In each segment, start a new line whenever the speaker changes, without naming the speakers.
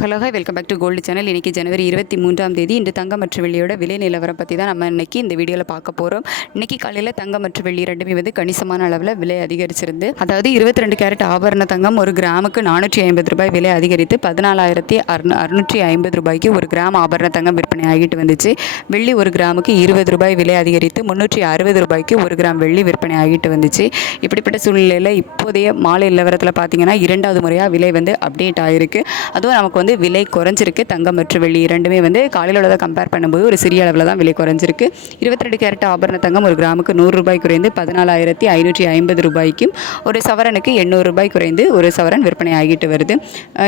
Hello hi. Welcome back to gold channel இன்றைக்கி ஜனவரி இருபத்தி மூன்றாம் தேதி. இன்று தங்கம் மற்றும் வெள்ளியோட விலை நிலவரம் பற்றி தான் நம்ம இன்னைக்கு இந்த வீடியோவில் பார்க்க போகிறோம் இன்றைக்கி காலையில் தங்கம் மற்றும் வெள்ளி ரெண்டுமே வந்து கணிசமான அளவில் விலை அதிகரிச்சிருந்து அதாவது இருபத்தி ரெண்டு கேரட் ஆபரண தங்கம் ஒரு கிராமுக்கு நானூற்றி ஐம்பது ரூபாய் விலை அதிகரித்து பதினாலாயிரத்தி அறுநூ அறுநூற்றி ஐம்பது ரூபாய்க்கு ஒரு கிராம் ஆபரண தங்கம் விற்பனை ஆகிட்டு வந்துச்சு. வெள்ளி ஒரு கிராமுக்கு இருபது ரூபாய் விலை அதிகரித்து முந்நூற்றி அறுபது ரூபாய்க்கு ஒரு கிராம் வெள்ளி விற்பனை ஆகிட்டு வந்துச்சு. இப்படிப்பட்ட சூழ்நிலையில் இப்போதைய மாலை நிலவரத்தில் பார்த்தீங்கன்னா இரண்டாவது முறையாக விலை வந்து அப்டேட் ஆகிருக்கு அதுவும் நமக்கு வந்து விலை குறைஞ்சிருக்கு. தங்கம் மற்றும் வெள்ளி இரண்டுமே வந்து காலையில் உள்ளதை கம்பேர் பண்ணும்போது ஒரு சிறிய அளவில் தான் விலை குறைஞ்சிருக்கு. இருபத்தி ரெண்டு கேரட் ஆபரண தங்கம் ஒரு கிராமுக்கு நூறு ரூபாய் குறைந்து பதினாலாயிரத்தி ஐநூற்றி ஐம்பது ரூபாய்க்கும் ஒரு சவரனுக்கு எண்ணூறு ரூபாய் குறைந்து ஒரு சவரன் விற்பனை ஆகிட்டு வருது.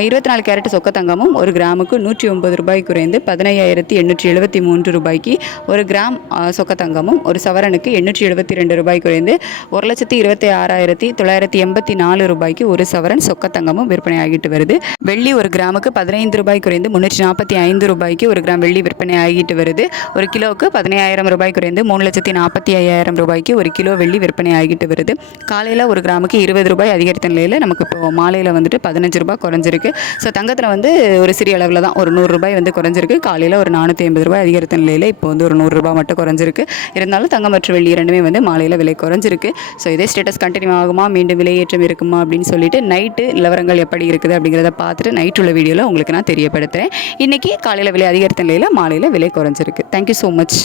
இருபத்தி நாலு கேரட் சொக்க தங்கமும் ஒரு கிராமுக்கு நூற்றி ஒன்பது ரூபாய் குறைந்து பதினையாயிரத்தி எண்ணூற்றி எழுபத்தி மூன்று ரூபாய்க்கு ஒரு கிராம் சொக்க தங்கமும் ஒரு சவரனுக்கு எண்ணூற்றி எழுபத்தி ரெண்டு ரூபாய் குறைந்து ஒரு லட்சத்தி இருபத்தி ஆறாயிரத்தி தொள்ளாயிரத்தி எண்பத்தி நாலு ரூபாய்க்கு ஒரு சவரன் சொக்க தங்கமும் விற்பனை ஆகிட்டு வருது. வெள்ளி ஒரு கிராமுக்கு பதினைந்து ரூபாய் குறைந்து முந்நூற்றி நாற்பத்தி ஐந்து ரூபாய்க்கு ஒரு கிராம் வெள்ளி விற்பனை ஆகிட்டு வருது. ஒரு கிலோவுக்கு பதினையாயிரம் ரூபாய் குறைந்து மூணு லட்சத்தி நாற்பத்தி ஐயாயிரம் ரூபாய்க்கு ஒரு கிலோ வெள்ளி விற்பனை ஆகிட்டு வருது. காலையில் ஒரு கிராமுக்கு இருபது ரூபாய் அதிகரித்த நிலையில் நமக்கு இப்போ மாலையில் வந்துட்டு பதினஞ்சு ரூபாய் குறைஞ்சிருக்கு. ஸோ தங்கத்தில் வந்து ஒரு சிறிய அளவில் தான் ஒரு நூறு ரூபாய் வந்து குறைஞ்சிருக்கு. காலையில் ஒரு நானூற்றி ஐம்பது ரூபாய் அதிகரித்த நிலையில் இப்போ வந்து ஒரு நூறுரூபா மட்டும் குறைஞ்சிருக்கு. இருந்தாலும் தங்கம் மற்றும் வெள்ளி இரண்டுமே வந்து மாலையில் விலை குறைஞ்சிருக்கு. ஸோ இதே ஸ்டேட்டஸ் கண்டினியூ ஆகுமா? மீண்டும் விலையேற்றம் இருக்குமா? அப்படின்னு சொல்லிட்டு நைட்டு நிலவரங்கள் எப்படி இருக்குது அப்படிங்கிறத பார்த்துட்டு நைட் உள்ள வீடியோவில் உங்களுக்கு நான் தெரியப்படுத்துகிறேன் இன்றைக்கி காலையில் விலை அதிகரித்த நிலையில் மாலையில் விலை குறைஞ்சிருக்கு. Thank you so much